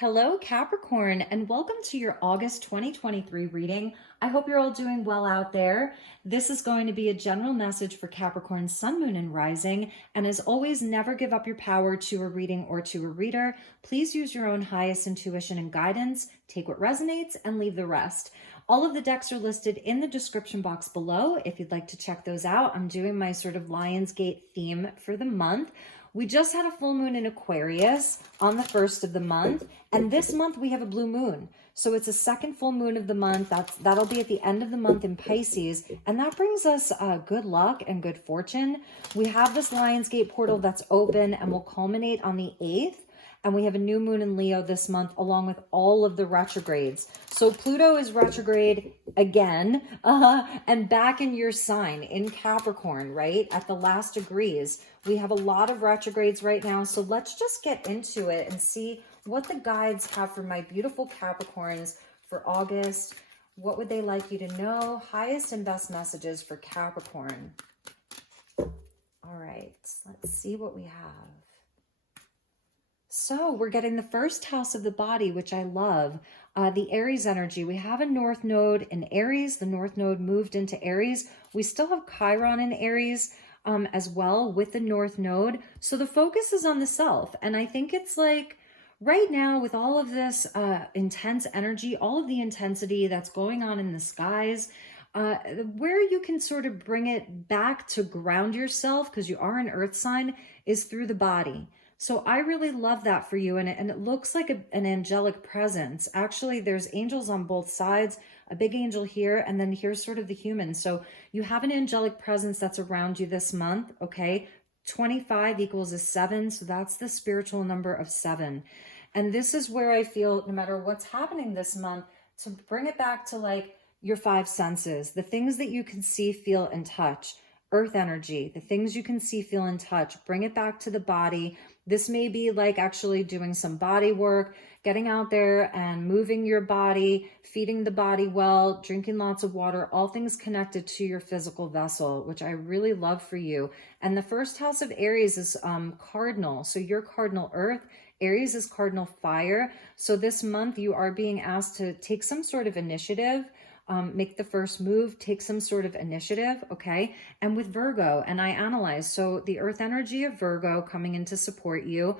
Hello, Capricorn, and welcome to your August 2023 reading. I hope you're all doing well out there. This is going to be a general message for Capricorn, Sun, Moon, and Rising. And as always, never give up your power to a reading or to a reader. Please use your own highest intuition and guidance. Take what resonates and leave the rest. All of the decks are listed in the description box below if you'd like to check those out. I'm doing my sort of Lionsgate theme for the month. We just had a full moon in Aquarius on the 1st of the month, and this month we have a blue moon. So it's a second full moon of the month. That'll be at the end of the month in Pisces, and that brings us good luck and good fortune. We have this Lionsgate portal that's open and will culminate on the 8th. And we have a new moon in Leo this month, along with all of the retrogrades. So Pluto is retrograde again, and back in your sign in Capricorn, right? At the last degrees. We have a lot of retrogrades right now. So let's just get into it and see what the guides have for my beautiful Capricorns for August. What would they like you to know? Highest and best messages for Capricorn. All right, let's see what we have. So we're getting the first house of the body, which I love, the Aries energy. We have a North Node in Aries. The North Node moved into Aries. We still have Chiron in Aries as well with the North Node. So the focus is on the self. And I think it's like right now with all of this intense energy, all of the intensity that's going on in the skies, where you can sort of bring it back to ground yourself, because you are an earth sign, is through the body. So I really love that for you. And it looks like an angelic presence. Actually, there's angels on both sides, a big angel here, and then here's sort of the human. So you have an angelic presence that's around you this month, okay? 25 equals a 7, so that's the spiritual number of 7. And this is where I feel, no matter what's happening this month, to bring it back to like your 5 senses, the things that you can see, feel, and touch. Earth energy, the things you can see, feel, and touch, bring it back to the body. This may be like actually doing some body work, getting out there and moving your body, feeding the body well, drinking lots of water, all things connected to your physical vessel, which I really love for you. And the first house of Aries is cardinal. So you're cardinal earth. Aries is cardinal fire. So this month you are being asked to take some sort of initiative. Make the first move, take some sort of initiative, okay? And with Virgo, and I analyze, so the earth energy of Virgo coming in to support you,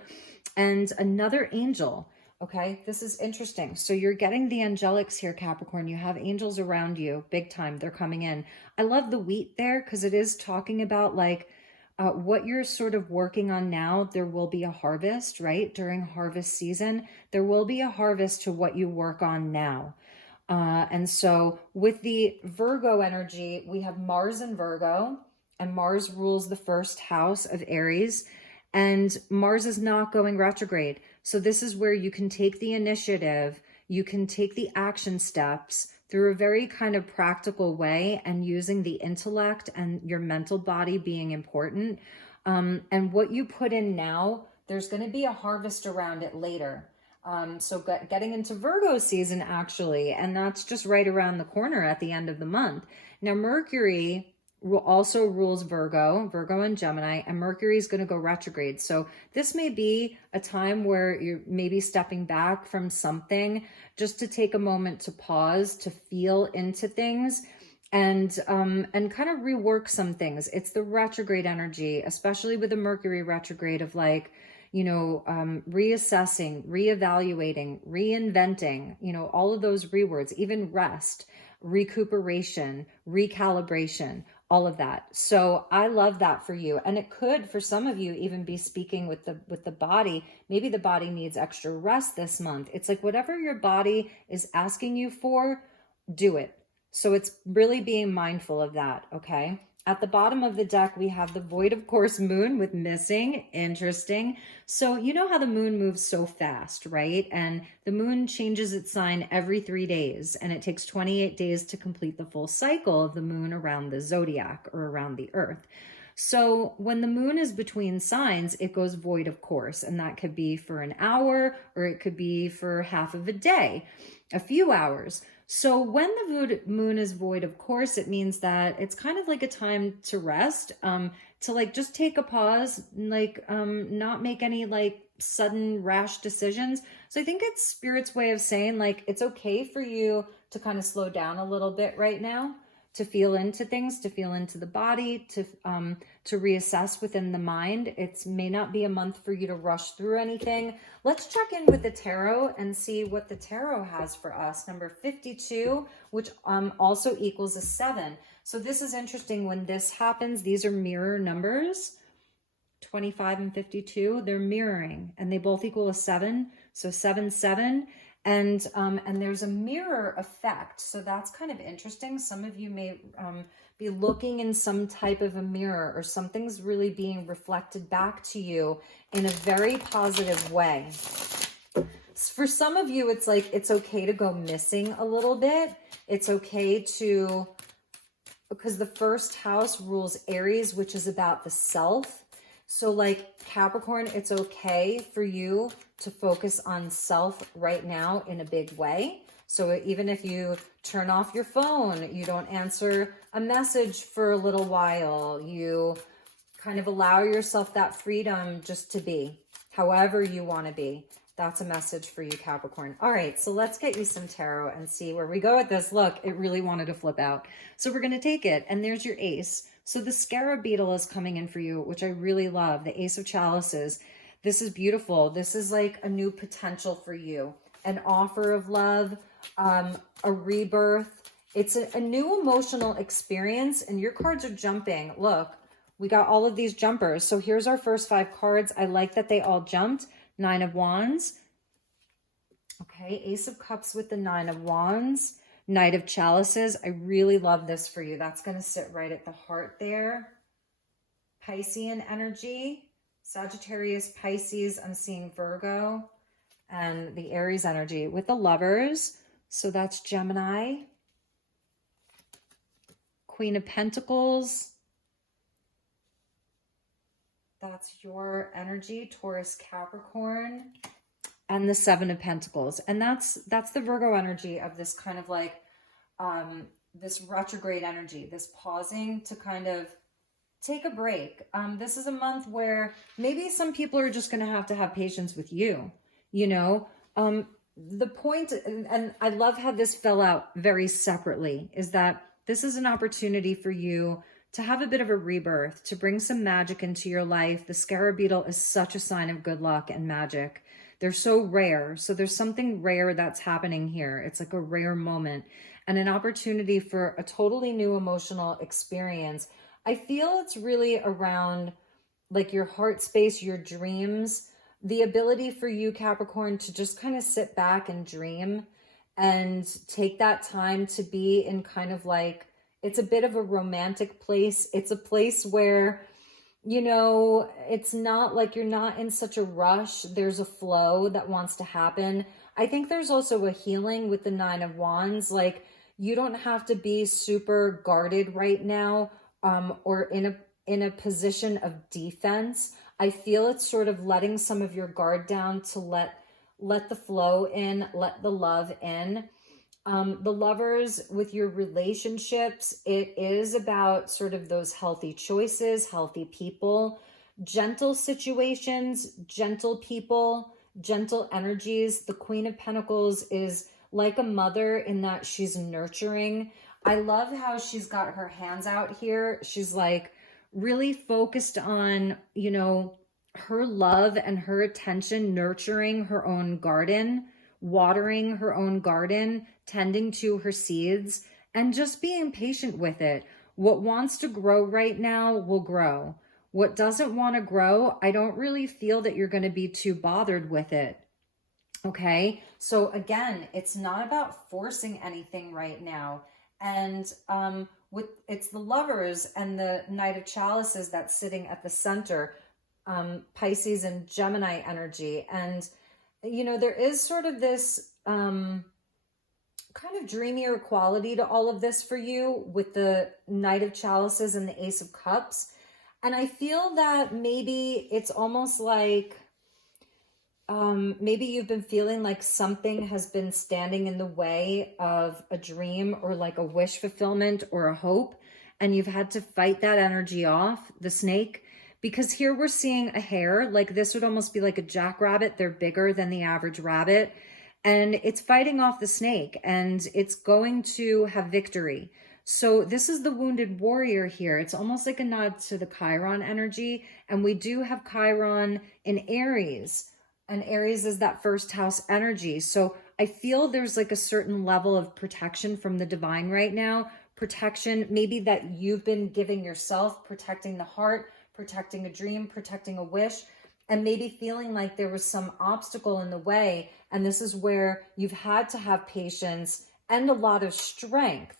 and another angel, okay? This is interesting. So you're getting the angelics here, Capricorn. You have angels around you, big time. They're coming in. I love the wheat there because it is talking about like what you're sort of working on now. There will be a harvest, right? During harvest season, there will be a harvest to what you work on now. And so with the Virgo energy, we have Mars in Virgo, and Mars rules the first house of Aries, and Mars is not going retrograde. So this is where you can take the initiative, you can take the action steps through a very kind of practical way, and using the intellect and your mental body being important. And what you put in now, there's going to be a harvest around it later. So getting into Virgo season, actually, and that's just right around the corner at the end of the month. Now, Mercury also rules Virgo and Gemini, and Mercury is going to go retrograde. So this may be a time where you're maybe stepping back from something just to take a moment to pause, to feel into things, and kind of rework some things. It's the retrograde energy, especially with the Mercury retrograde, of like, you know, reassessing, reevaluating, reinventing, you know, all of those rewords, even rest, recuperation, recalibration, all of that. So I love that for you. And it could, for some of you, even be speaking with the body. Maybe the body needs extra rest this month. It's like whatever your body is asking you for, do it. So it's really being mindful of that, okay? At the bottom of the deck, we have the void, of course, moon with missing. Interesting. So you know how the moon moves so fast, right? And the moon changes its sign every 3 days, and it takes 28 days to complete the full cycle of the moon around the zodiac or around the earth. So when the moon is between signs, it goes void, of course, and that could be for an hour, or it could be for half of a day, a few hours. So when the moon is void, of course, it means that it's kind of like a time to rest, to like just take a pause, like not make any like sudden rash decisions. So I think it's Spirit's way of saying like, it's okay for you to kind of slow down a little bit right now, to feel into things, to feel into the body, to reassess within the mind. It may not be a month for you to rush through anything. Let's check in with the tarot and see what the tarot has for us. Number 52, which also equals a 7. So this is interesting. When this happens, these are mirror numbers. 25 and 52, they're mirroring, and they both equal a 7. So 7, 7. And there's a mirror effect. So that's kind of interesting. Some of you may be looking in some type of a mirror, or something's really being reflected back to you in a very positive way. For some of you, it's like, it's okay to go missing a little bit. It's okay to, because the first house rules Aries, which is about the self. So like Capricorn, it's okay for you to focus on self right now in a big way. So even if you turn off your phone, you don't answer a message for a little while, you kind of allow yourself that freedom just to be however you want to be. That's a message for you, Capricorn. All right, so let's get you some tarot and see where we go with this. Look, it really wanted to flip out. So we're going to take it, and there's your ace. So the Scarabeo is coming in for you, which I really love. The Ace of Chalices. This is beautiful. This is like a new potential for you. An offer of love, a rebirth. It's a new emotional experience, and your cards are jumping. Look, we got all of these jumpers. So here's our first 5 cards. I like that they all jumped. 9 of Wands. Okay, Ace of Cups with the 9 of Wands. Knight of Chalices. I really love this for you. That's going to sit right at the heart there. Piscean energy. Sagittarius, Pisces. I'm seeing Virgo. And the Aries energy with the Lovers. So that's Gemini. Queen of Pentacles. That's your energy. Taurus, Capricorn. And the 7 of Pentacles. And that's the Virgo energy of this kind of like, this retrograde energy, this pausing to kind of take a break. This is a month where maybe some people are just going to have patience with you, you know. The point, and I love how this fell out very separately, is that this is an opportunity for you to have a bit of a rebirth, to bring some magic into your life. The Scarabeo is such a sign of good luck and magic. They're so rare. So there's something rare that's happening here. It's like a rare moment and an opportunity for a totally new emotional experience. I feel it's really around like your heart space, your dreams, the ability for you, Capricorn, to just kind of sit back and dream and take that time to be in kind of like, it's a bit of a romantic place. It's a place where, you know, it's not like you're not in such a rush. There's a flow that wants to happen. I think there's also a healing with the 9 of Wands. Like, you don't have to be super guarded right now, or in a position of defense. I feel it's sort of letting some of your guard down to let the flow in, let the love in. The Lovers with your relationships, it is about sort of those healthy choices, healthy people, gentle situations, gentle people, gentle energies. The Queen of Pentacles is like a mother in that she's nurturing. I love how she's got her hands out here. She's like really focused on, you know, her love and her attention, nurturing her own garden, watering her own garden, tending to her seeds, and just being patient with it. What wants to grow right now will grow. What doesn't want to grow, I don't really feel that you're going to be too bothered with it. Okay, so again, it's not about forcing anything right now. And it's the Lovers and the Knight of Chalices that's sitting at the center, Pisces and Gemini energy. And, you know, there is sort of this kind of dreamier quality to all of this for you with the Knight of Chalices and the Ace of Cups. And I feel that maybe it's almost like, maybe you've been feeling like something has been standing in the way of a dream or like a wish fulfillment or a hope, and you've had to fight that energy off, the snake. because here we're seeing a hare, like this would almost be like a jackrabbit. They're bigger than the average rabbit, and it's fighting off the snake, and it's going to have victory. So this is the wounded warrior here. It's almost like a nod to the Chiron energy, and we do have Chiron in Aries, and Aries is that first house energy. So I feel there's like a certain level of protection from the divine right now. Protection, maybe that you've been giving yourself, protecting the heart, protecting a dream, protecting a wish, and maybe feeling like there was some obstacle in the way. And this is where you've had to have patience and a lot of strength.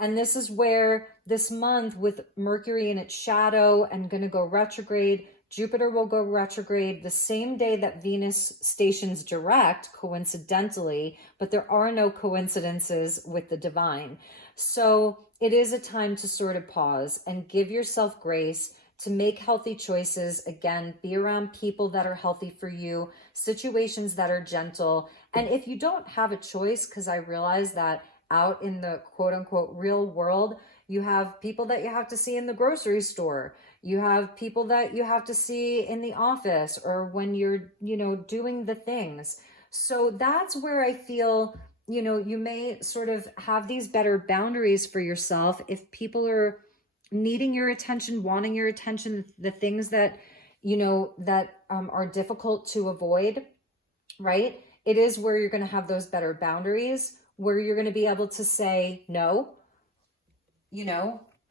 And this is where this month, with Mercury in its shadow and going to go retrograde, Jupiter will go retrograde the same day that Venus stations direct, coincidentally, but there are no coincidences with the divine. So it is a time to sort of pause and give yourself grace to make healthy choices. Again, be around people that are healthy for you, situations that are gentle. And if you don't have a choice, because I realize that out in the quote unquote real world, you have people that you have to see in the grocery store. You have people that you have to see in the office or when you're, doing the things. So that's where I feel, you may sort of have these better boundaries for yourself. If people are needing your attention, wanting your attention, the things that, are difficult to avoid, right? It is where you're going to have those better boundaries, where you're going to be able to say no.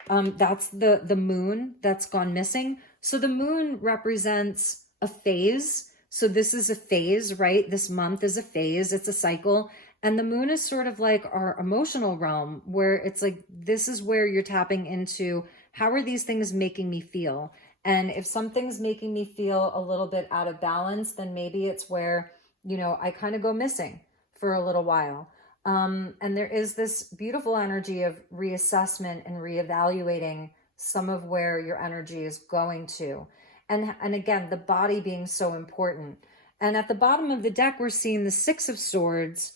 That's the moon that's gone missing. So the moon represents a phase. So this is a phase, right? This month is a phase. It's a cycle. And the moon is sort of like our emotional realm, where it's like, this is where you're tapping into, how are these things making me feel? And if something's making me feel a little bit out of balance, then maybe it's where, I kind of go missing for a little while. And there is this beautiful energy of reassessment and reevaluating some of where your energy is going to. And again, the body being so important. And at the bottom of the deck, we're seeing the Six of Swords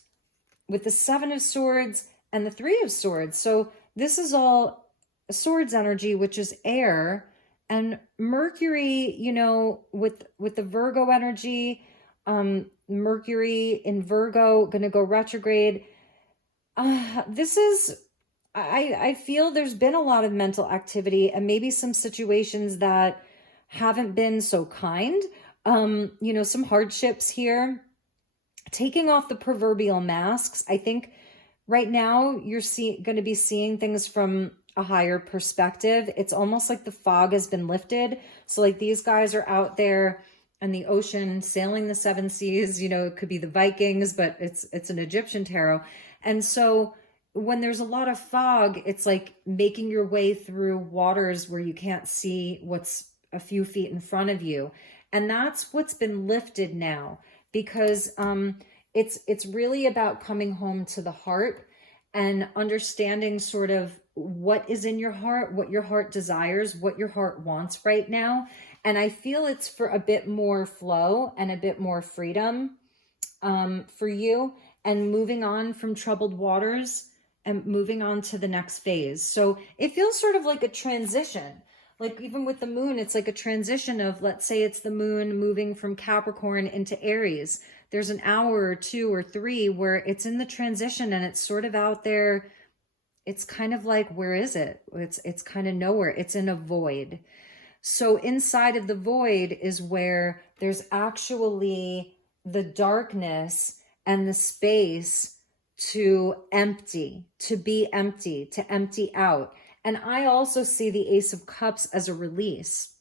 with the Seven of Swords and the Three of Swords. So this is all swords energy, which is air. And Mercury, with the Virgo energy, Mercury in Virgo, going to go retrograde. This is, I feel there's been a lot of mental activity and maybe some situations that haven't been so kind. Some hardships here. Taking off the proverbial masks. I think right now you're going to be seeing things from a higher perspective. It's almost like the fog has been lifted. So like these guys are out there in the ocean sailing the seven seas. It could be the Vikings, but it's an Egyptian tarot. And so when there's a lot of fog, it's like making your way through waters where you can't see what's a few feet in front of you. And that's what's been lifted now, because it's really about coming home to the heart and understanding sort of what is in your heart, what your heart desires, what your heart wants right now. And I feel it's for a bit more flow and a bit more freedom for you, and moving on from troubled waters and moving on to the next phase. So it feels sort of like a transition. Like even with the moon, it's like a transition of, let's say it's the moon moving from Capricorn into Aries. There's an hour or 2 or 3 where it's in the transition and it's sort of out there. It's kind of like, where is it? It's kind of nowhere. It's in a void. So inside of the void is where there's actually the darkness and the space to empty, to be empty, to empty out. And I also see the Ace of Cups as a release,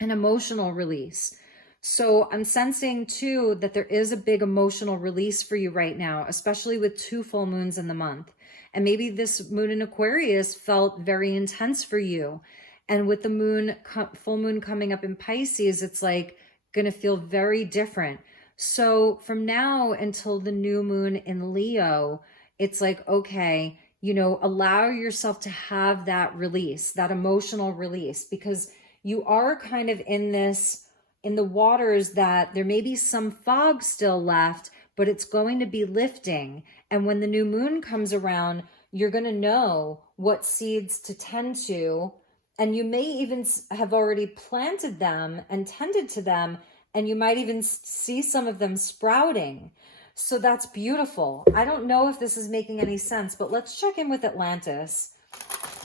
an emotional release. So I'm sensing too that there is a big emotional release for you right now, especially with 2 full moons in the month. And maybe this moon in Aquarius felt very intense for you. And with the full moon coming up in Pisces, it's like going to feel very different. So from now until the new moon in Leo, it's like, okay, allow yourself to have that release, that emotional release, because you are kind of in the waters that there may be some fog still left, but it's going to be lifting. And when the new moon comes around, you're going to know what seeds to tend to And you may even have already planted them and tended to them, and you might even see some of them sprouting. So that's beautiful. I don't know if this is making any sense, but let's check in with Atlantis.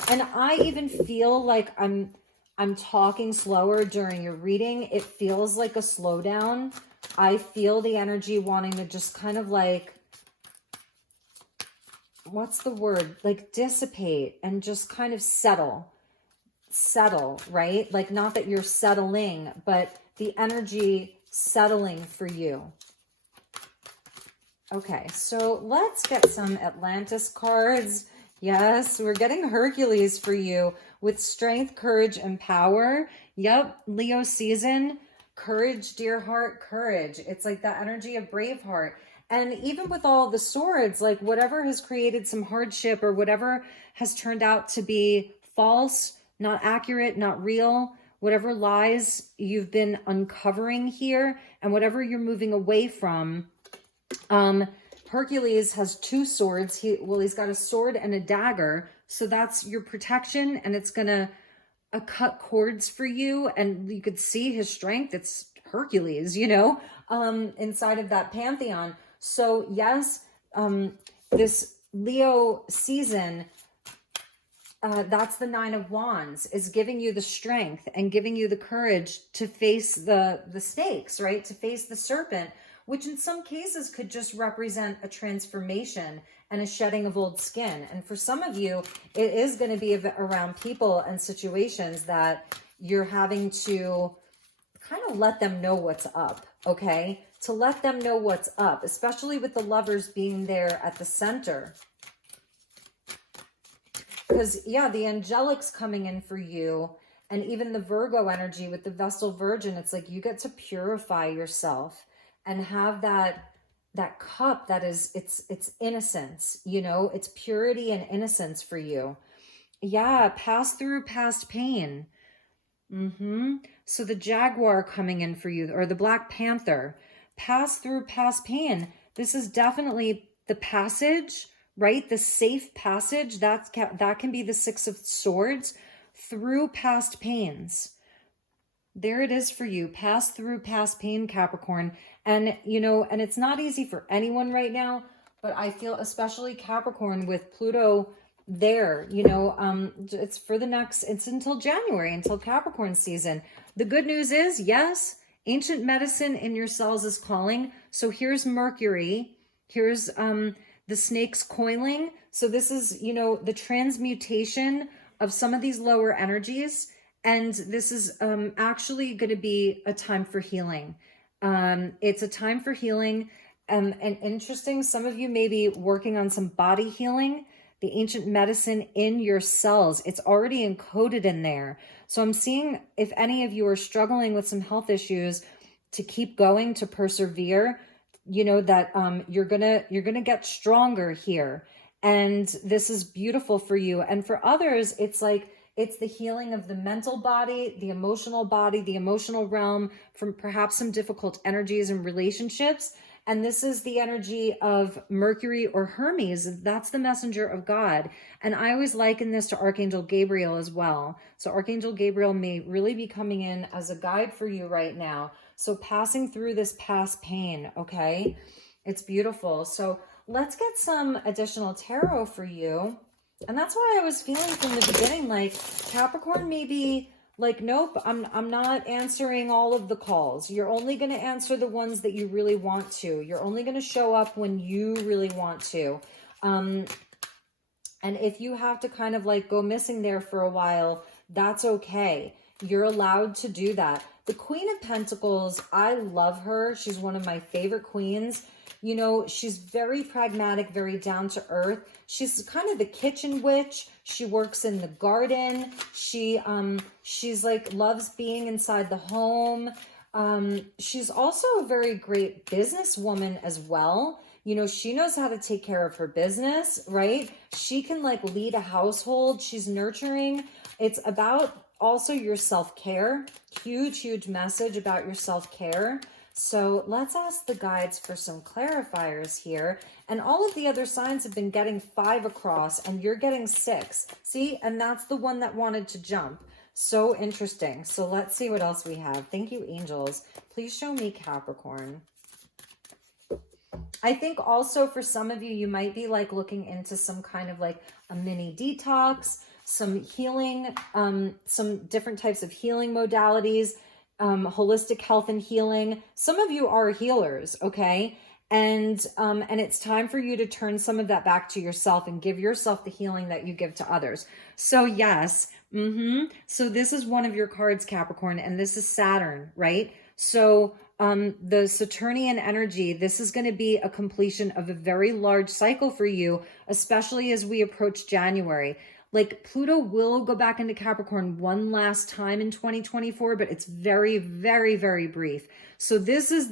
And I even feel like I'm talking slower during your reading. It feels like a slowdown. I feel the energy wanting to just kind of like, what's the word? Like dissipate and just kind of settle, right? Like not that you're settling, but the energy settling for you. Okay, so let's get some Atlantis cards. Yes, we're getting Hercules for you with strength, courage, and power. Yep, Leo season. Courage, dear heart, courage. It's like that energy of Braveheart. And even with all the swords, like whatever has created some hardship or whatever has turned out to be false, not accurate, not real, whatever lies you've been uncovering here and whatever you're moving away from, Hercules has two swords. He's got a sword and a dagger. So that's your protection, and it's going to cut cords for you. And you could see his strength. It's Hercules, you know, inside of that pantheon. So yes, this Leo season, that's the Nine of Wands, is giving you the strength and giving you the courage to face the snakes, right? To face the serpent, which in some cases could just represent a transformation and a shedding of old skin. And for some of you, it is going to be around people and situations that you're having to kind of let them know what's up, okay? To let them know what's up, especially with the Lovers being there at the center. Because, yeah, the Angelic's coming in for you, and even the Virgo energy with the Vestal Virgin, it's like you get to purify yourself and have that cup that is, it's innocence, you know, it's purity and innocence for you. Yeah, pass through past pain. So the Jaguar coming in for you, or the Black Panther, pass through past pain. This is definitely the passage, right? The safe passage. That can be the Six of Swords, through past pains. There it is for you. Pass through past pain, Capricorn. And, you know, and it's not easy for anyone right now, but I feel especially Capricorn with Pluto there, you know, it's for the next, it's until January, until Capricorn season. The good news is, yes, ancient medicine in your cells is calling. So here's Mercury. Here's the snakes coiling. So this is, you know, the transmutation of some of these lower energies. And this is actually going to be a time for healing. It's a time for healing. And interesting, some of you may be working on some body healing, the ancient medicine in your cells. It's already encoded in there. So I'm seeing if any of you are struggling with some health issues, to keep going, to persevere, you know, that you're gonna get stronger here. And this is beautiful for you. And for others, it's like, it's the healing of the mental body, the emotional realm from perhaps some difficult energies and relationships. And this is the energy of Mercury or Hermes. That's the messenger of God. And I always liken this to Archangel Gabriel as well. So Archangel Gabriel may really be coming in as a guide for you right now. So passing through this past pain, okay? It's beautiful. So let's get some additional tarot for you. And that's why I was feeling from the beginning, like Capricorn may be like, nope, I'm not answering all of the calls. You're only going to answer the ones that you really want to. You're only going to show up when you really want to. And if you have to kind of like go missing there for a while, that's okay. You're allowed to do that. The Queen of Pentacles, I love her. She's one of my favorite queens. You know, she's very pragmatic, very down to earth. She's kind of the kitchen witch. She works in the garden. She's like loves being inside the home. She's also a very great businesswoman as well. You know, she knows how to take care of her business, right? She can like lead a household. She's nurturing. It's about also your self-care. Huge, huge message about your self-care. So let's ask the guides for some clarifiers here. And all of the other signs have been getting 5 across, and you're getting 6. See? And that's the one that wanted to jump. So interesting. So let's see what else we have. Thank you, angels. Please show me Capricorn. I think also for some of you, you might be like looking into some kind of like a mini detox, some healing, some different types of healing modalities, holistic health and healing. Some of you are healers, okay? And it's time for you to turn some of that back to yourself and give yourself the healing that you give to others. So yes, so this is one of your cards, Capricorn, and this is Saturn, right? So the Saturnian energy, this is going to be a completion of a very large cycle for you, especially as we approach January. Like Pluto will go back into Capricorn one last time in 2024, but it's very, very, very brief. So this is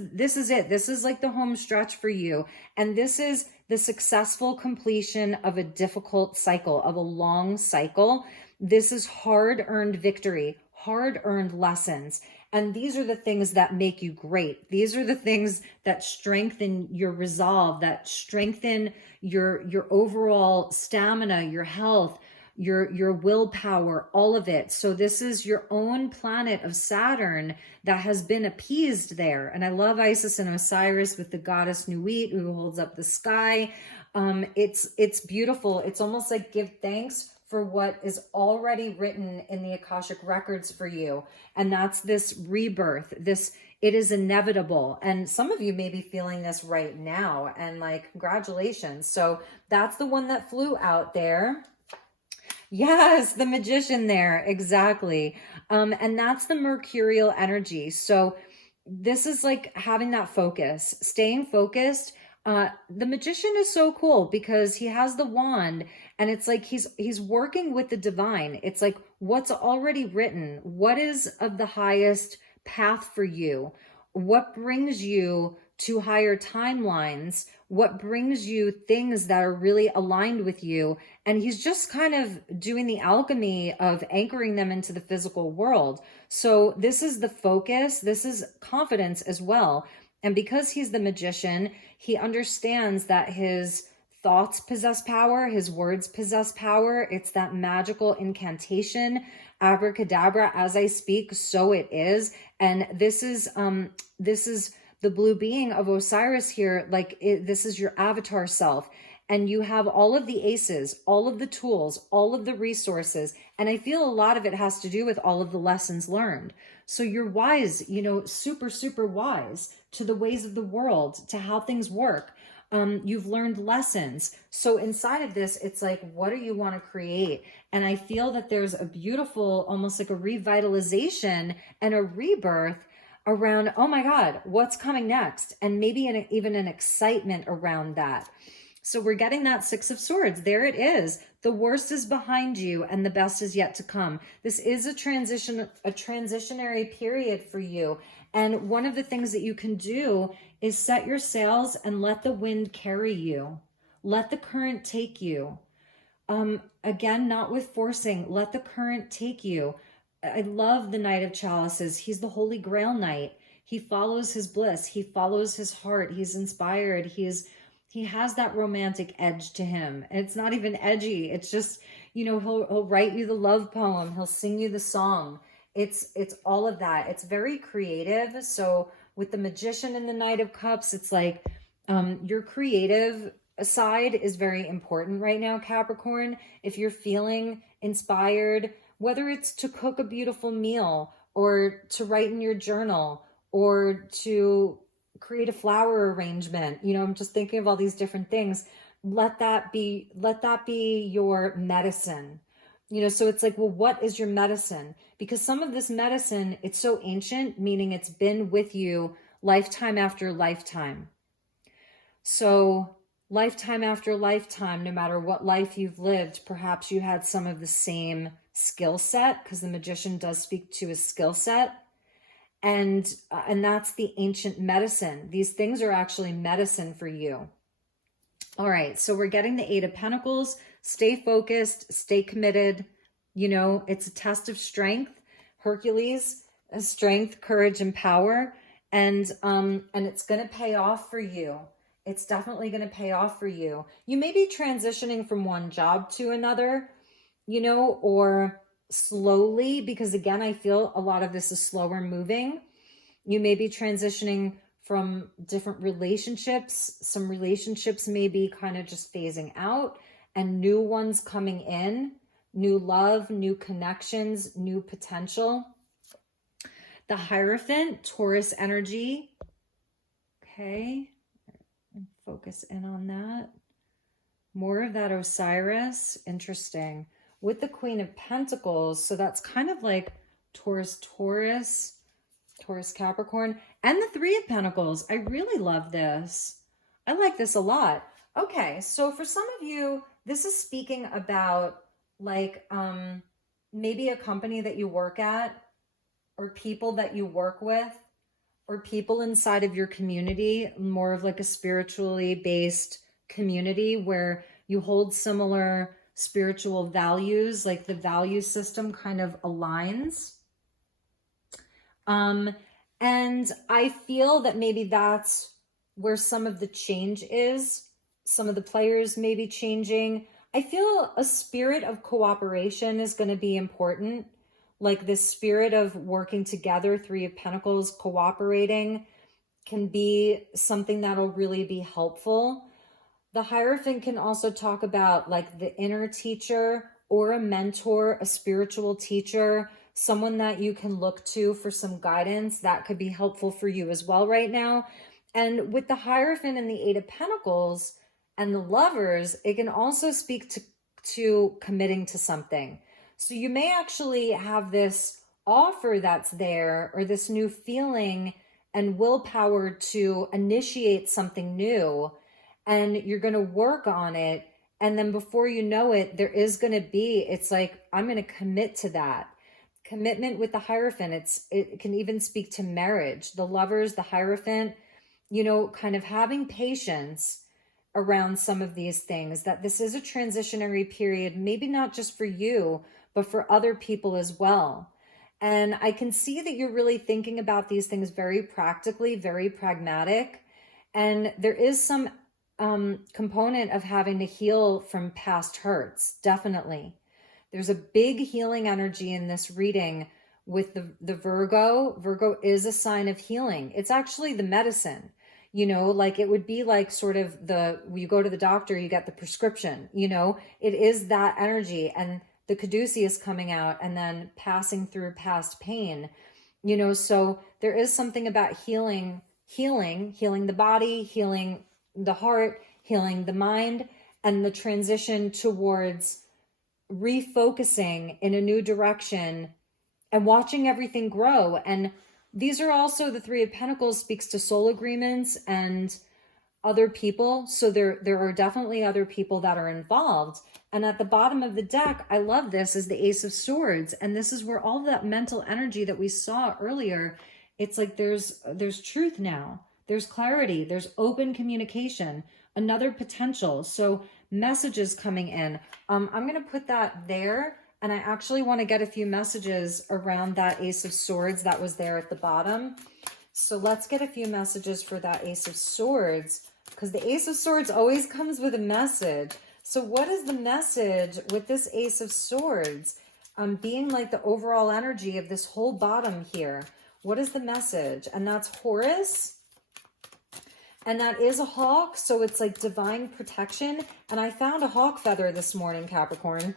it. This is like the home stretch for you. And this is the successful completion of a difficult cycle, of a long cycle. This is hard-earned victory, hard-earned lessons. And these are the things that make you great. These are the things that strengthen your resolve, that strengthen your overall stamina, your health, your willpower, all of it. So this is your own planet of Saturn that has been appeased there. And I love Isis and Osiris with the goddess Nuit who holds up the sky. It's beautiful. It's almost like give thanks for what is already written in the Akashic records for you. And that's this rebirth, it is inevitable. And some of you may be feeling this right now, and like, congratulations. So that's the one that flew out there. Yes, the magician there, exactly. And that's the mercurial energy. So this is like having that focus, staying focused. The magician is so cool because he has the wand, and it's like he's working with the divine. It's like what's already written, what is of the highest path for you, what brings you to higher timelines, what brings you things that are really aligned with you. And he's just kind of doing the alchemy of anchoring them into the physical world. So this is the focus. This is confidence as well. And because he's the magician, he understands that his thoughts possess power, his words possess power. It's that magical incantation, abracadabra, as I speak, so it is. And this is the blue being of Osiris here. Like this is your avatar self. And you have all of the aces, all of the tools, all of the resources. And I feel a lot of it has to do with all of the lessons learned. So you're wise, super, super wise to the ways of the world, to how things work. You've learned lessons. So inside of this, it's like, what do you want to create? And I feel that there's a beautiful, almost like a revitalization and a rebirth around, oh my God, what's coming next? And maybe even an excitement around that. So we're getting that Six of Swords. There it is. The worst is behind you and the best is yet to come. This is a transitionary period for you. And one of the things that you can do is set your sails and let the wind carry you. Let the current take you. Again, not with forcing. Let the current take you. I love the Knight of Chalices. He's the Holy Grail Knight. He follows his bliss. He follows his heart. He's inspired. He has that romantic edge to him. And it's not even edgy. It's just, he'll write you the love poem. He'll sing you the song. It's all of that. It's very creative. So with the Magician and the Knight of Cups, it's like your creative side is very important right now, Capricorn. If you're feeling inspired, whether it's to cook a beautiful meal or to write in your journal or to create a flower arrangement, I'm just thinking of all these different things. Let that be your medicine. So it's like, well, what is your medicine? Because some of this medicine, it's so ancient, meaning it's been with you lifetime after lifetime. So lifetime after lifetime, no matter what life you've lived, perhaps you had some of the same skill set, because the Magician does speak to a skill set. And that's the ancient medicine. These things are actually medicine for you. All right, so we're getting the Eight of Pentacles. Stay focused, stay committed. It's a test of strength. Hercules, strength, courage, and power. And it's going to pay off for you. It's definitely going to pay off for you. You may be transitioning from one job to another, or slowly, because again, I feel a lot of this is slower moving. You may be transitioning from different relationships. Some relationships may be kind of just phasing out and new ones coming in, new love, new connections, new potential. The Hierophant, Taurus energy. Okay, focus in on that. More of that Osiris, interesting. With the Queen of Pentacles, so that's kind of like Taurus, Capricorn, and the Three of Pentacles. I really love this. I like this a lot. Okay, so for some of you, this is speaking about like maybe a company that you work at, or people that you work with, or people inside of your community, more of like a spiritually based community where you hold similar spiritual values, like the value system kind of aligns. And I feel that maybe that's where some of the change is. Some of the players may be changing. I feel a spirit of cooperation is going to be important. Like this spirit of working together, Three of Pentacles, cooperating can be something that'll really be helpful. The Hierophant can also talk about like the inner teacher or a mentor, a spiritual teacher, someone that you can look to for some guidance that could be helpful for you as well right now. And with the Hierophant and the Eight of Pentacles and the Lovers, it can also speak to committing to something. So you may actually have this offer that's there, or this new feeling and willpower to initiate something new, and you're going to work on it. And then before you know it, there is going to be, it's like, I'm going to commit to that. Commitment with the Hierophant, it can even speak to marriage. The Lovers, the Hierophant, you know, kind of having patience around some of these things, that this is a transitionary period, maybe not just for you, but for other people as well. And I can see that you're really thinking about these things very practically, very pragmatic. And there is some component of having to heal from past hurts, definitely. There's a big healing energy in this reading with the Virgo. Virgo is a sign of healing. It's actually the medicine. You know, like it would be like sort of you go to the doctor, you get the prescription, you know, it is that energy. And the caduceus coming out and then passing through past pain, you know, so there is something about healing the body, healing the heart, healing the mind, and the transition towards refocusing in a new direction and watching everything grow. And these are also, the Three of Pentacles speaks to soul agreements and other people. So there are definitely other people that are involved. And at the bottom of the deck, I love this, is the Ace of Swords. And this is where all that mental energy that we saw earlier, it's like there's truth now. There's clarity. There's open communication, another potential. So messages coming in. I'm going to put that there. And I actually want to get a few messages around that Ace of Swords that was there at the bottom. So let's get a few messages for that Ace of Swords, because the Ace of Swords always comes with a message. So what is the message with this Ace of Swords? Being like the overall energy of this whole bottom here. What is the message? And that's Horus. And that is a hawk. So it's like divine protection. And I found a hawk feather this morning, Capricorn.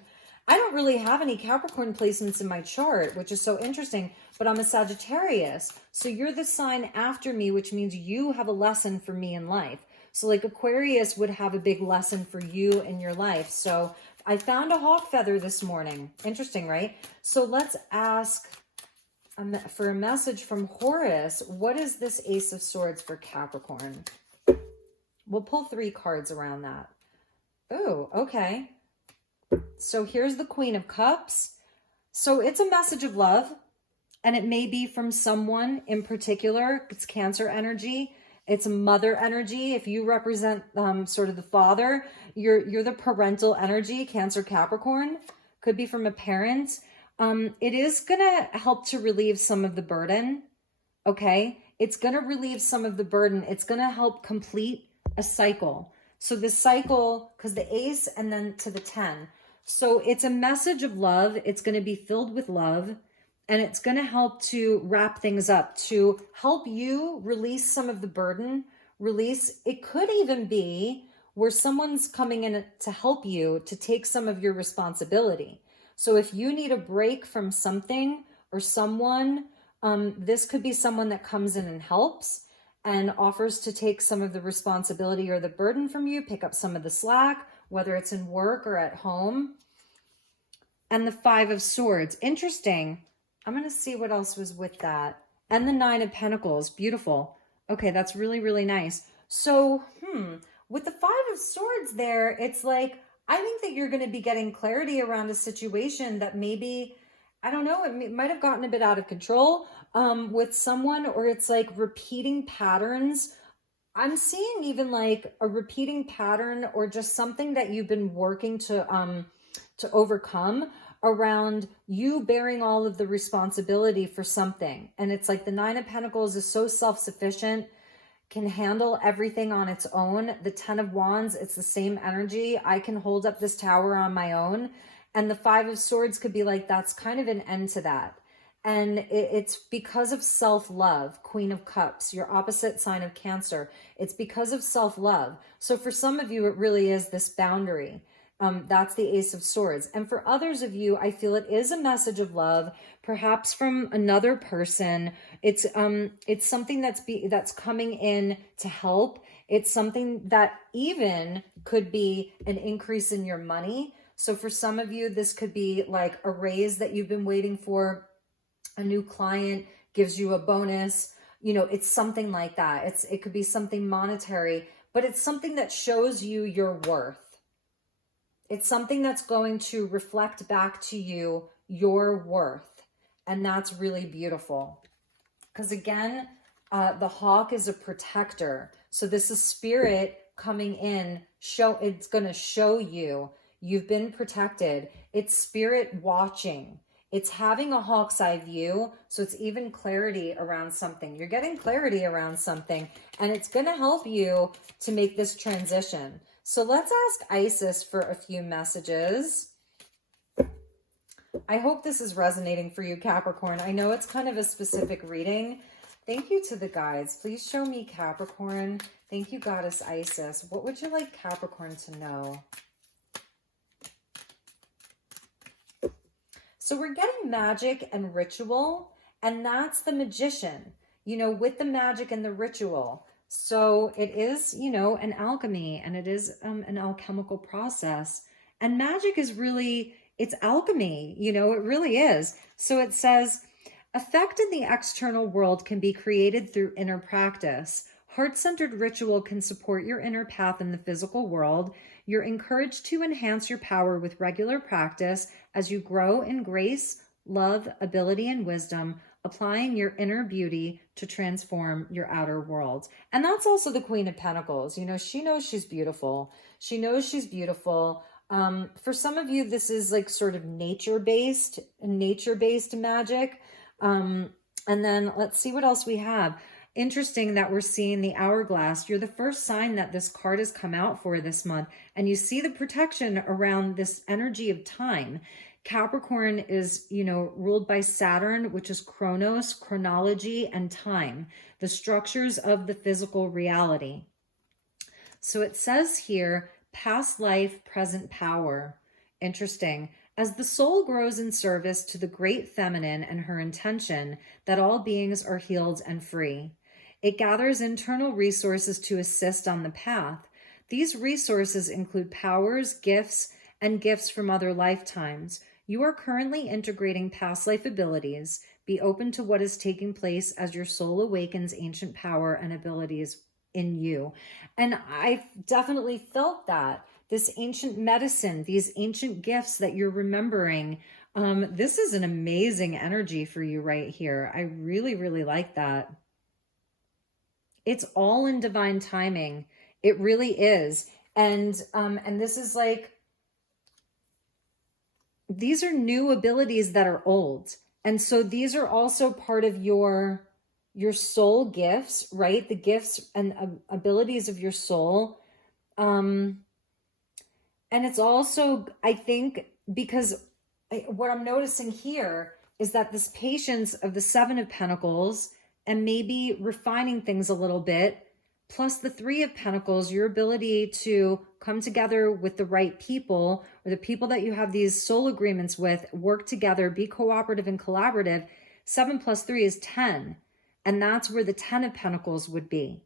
I don't really have any Capricorn placements in my chart, which is so interesting, but I'm a Sagittarius. So you're the sign after me, which means you have a lesson for me in life. So like Aquarius would have a big lesson for you in your life. So I found a hawk feather this morning. Interesting, right? So let's ask for a message from Horus. What is this Ace of Swords for Capricorn? We'll pull 3 cards around that. Oh, okay. So here's the Queen of Cups. So it's a message of love, and it may be from someone in particular. It's Cancer energy. It's mother energy. If you represent sort of the father, you're the parental energy, Cancer, Capricorn. Could be from a parent. It is going to help to relieve some of the burden. Okay. It's going to relieve some of the burden. It's going to help complete a cycle. So the cycle, because the ace and then to the 10. So it's a message of love. It's going to be filled with love, and it's going to help to wrap things up, to help you release some of the burden, release. It could even be where someone's coming in to help you to take some of your responsibility. So if you need a break from something or someone, this could be someone that comes in and helps and offers to take some of the responsibility or the burden from you, pick up some of the slack, whether it's in work or at home. And the 5 of Swords. Interesting. I'm going to see what else was with that. And the 9 of Pentacles. Beautiful. Okay, that's really, really nice. So, with the 5 of Swords there, it's like, I think that you're going to be getting clarity around a situation that maybe, I don't know, it might have gotten a bit out of control with someone, or it's like repeating patterns. I'm seeing even like a repeating pattern or just something that you've been working to overcome around you bearing all of the responsibility for something. And it's like the 9 of Pentacles is so self-sufficient, can handle everything on its own. The 10 of Wands, it's the same energy. I can hold up this tower on my own. And the 5 of Swords could be like, that's kind of an end to that. And it's because of self-love. Queen of Cups, your opposite sign of Cancer. It's because of self-love. So for some of you, it really is this boundary. That's the Ace of Swords. And for others of you, I feel it is a message of love, perhaps from another person. It's something that's coming in to help. It's something that even could be an increase in your money. So for some of you, this could be like a raise that you've been waiting for. A new client gives you a bonus. You know, it's something like that. It could be something monetary, but it's something that shows you your worth. It's something that's going to reflect back to you your worth. And that's really beautiful. Because again, the hawk is a protector. So this is spirit coming in. It's going to show you you've been protected. It's spirit watching. It's having a hawk's eye view. So it's even clarity around something. You're getting clarity around something. And it's going to help you to make this transition. So let's ask Isis for a few messages. I hope this is resonating for you, Capricorn. I know it's kind of a specific reading. Thank you to the guides. Please show me Capricorn. Thank you, Goddess Isis. What would you like Capricorn to know? So we're getting magic and ritual, and that's the magician, you know, with the magic and the ritual. So it is, you know, an alchemy, and it is an alchemical process. And magic is really, it's alchemy, you know, it really is. So it says, effect in the external world can be created through inner practice. Heart-centered ritual can support your inner path in the physical world. You're encouraged to enhance your power with regular practice as you grow in grace, love, ability, and wisdom, applying your inner beauty to transform your outer world. And that's also the Queen of Pentacles. You know, she knows she's beautiful. She knows she's beautiful. For some of you, this is like sort of nature-based magic. And then let's see what else we have. Interesting that we're seeing the hourglass. You're the first sign that this card has come out for this month. And you see the protection around this energy of time. Capricorn is, you know, ruled by Saturn, which is Chronos, chronology, and time, the structures of the physical reality. So it says here, past life, present power. Interesting. As the soul grows in service to the great feminine and her intention that all beings are healed and free, it gathers internal resources to assist on the path. These resources include powers, gifts, and gifts from other lifetimes. You are currently integrating past life abilities. Be open to what is taking place as your soul awakens ancient power and abilities in you. And I've definitely felt that. This ancient medicine, these ancient gifts that you're remembering. This is an amazing energy for you right here. I really, really like that. It's all in divine timing. It really is. And this is like, these are new abilities that are old. And so these are also part of your soul gifts, right? The gifts and abilities of your soul. And it's also, I think, because what I'm noticing here is that this patience of the Seven of Pentacles and maybe refining things a little bit, plus the Three of Pentacles, your ability to come together with the right people, or the people that you have these soul agreements with, work together, be cooperative and collaborative. 7 plus 3 is 10. And that's where the 10 of Pentacles would be.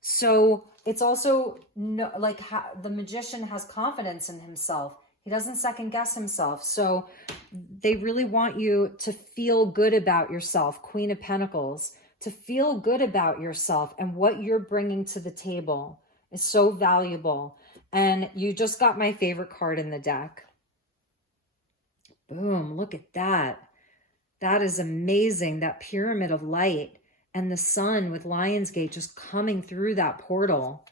So it's also like the magician has confidence in himself. He doesn't second guess himself. So they really want you to feel good about yourself, Queen of Pentacles, to feel good about yourself, and what you're bringing to the table is so valuable. And you just got my favorite card in the deck. Boom, look at that. That is amazing. That pyramid of light and the sun with Lionsgate just coming through that portal.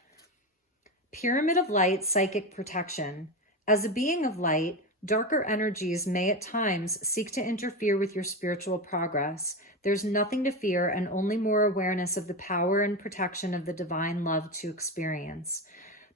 Pyramid of light, psychic protection. As a being of light, darker energies may at times seek to interfere with your spiritual progress. There's nothing to fear and only more awareness of the power and protection of the divine love to experience.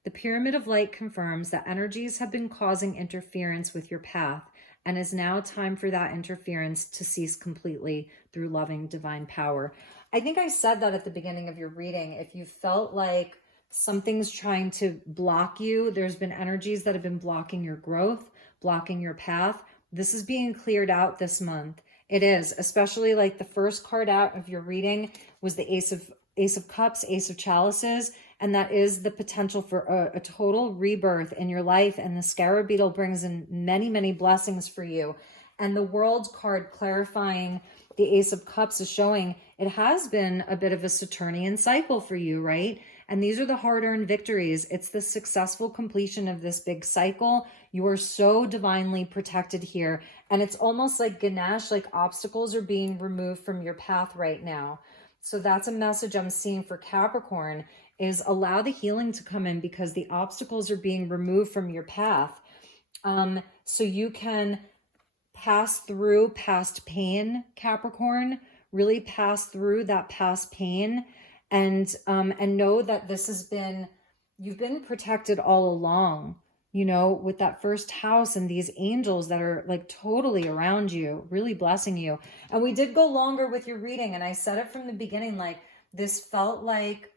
The Pyramid of Light confirms that energies have been causing interference with your path, and is now time for that interference to cease completely through loving divine power. I think I said that at the beginning of your reading. If you felt like something's trying to block you, there's been energies that have been blocking your growth, blocking your path, this is being cleared out this month. It is, especially like the first card out of your reading was the Ace of Cups, Ace of Chalices, and that is the potential for a total rebirth in your life. And the Scarabeo brings in many, many blessings for you. And the World card clarifying the Ace of Cups is showing it has been a bit of a Saturnian cycle for you, right? And these are the hard-earned victories. It's the successful completion of this big cycle. You are so divinely protected here. And it's almost like Ganesh, like obstacles are being removed from your path right now. So that's a message I'm seeing for Capricorn, is allow the healing to come in, because the obstacles are being removed from your path. So you can pass through past pain, Capricorn, really pass through that past pain, and know that this has been, you've been protected all along, you know, with that first house and these angels that are like totally around you, really blessing you. And we did go longer with your reading. And I said it from the beginning, like this felt like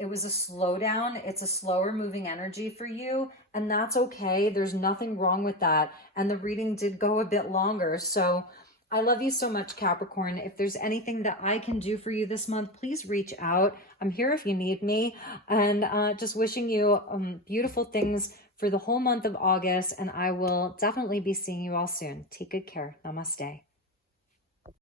it was a slowdown. It's a slower moving energy for you. And that's okay. There's nothing wrong with that. And the reading did go a bit longer. So I love you so much, Capricorn. If there's anything that I can do for you this month, please reach out. I'm here if you need me. And just wishing you beautiful things for the whole month of August. And I will definitely be seeing you all soon. Take good care. Namaste.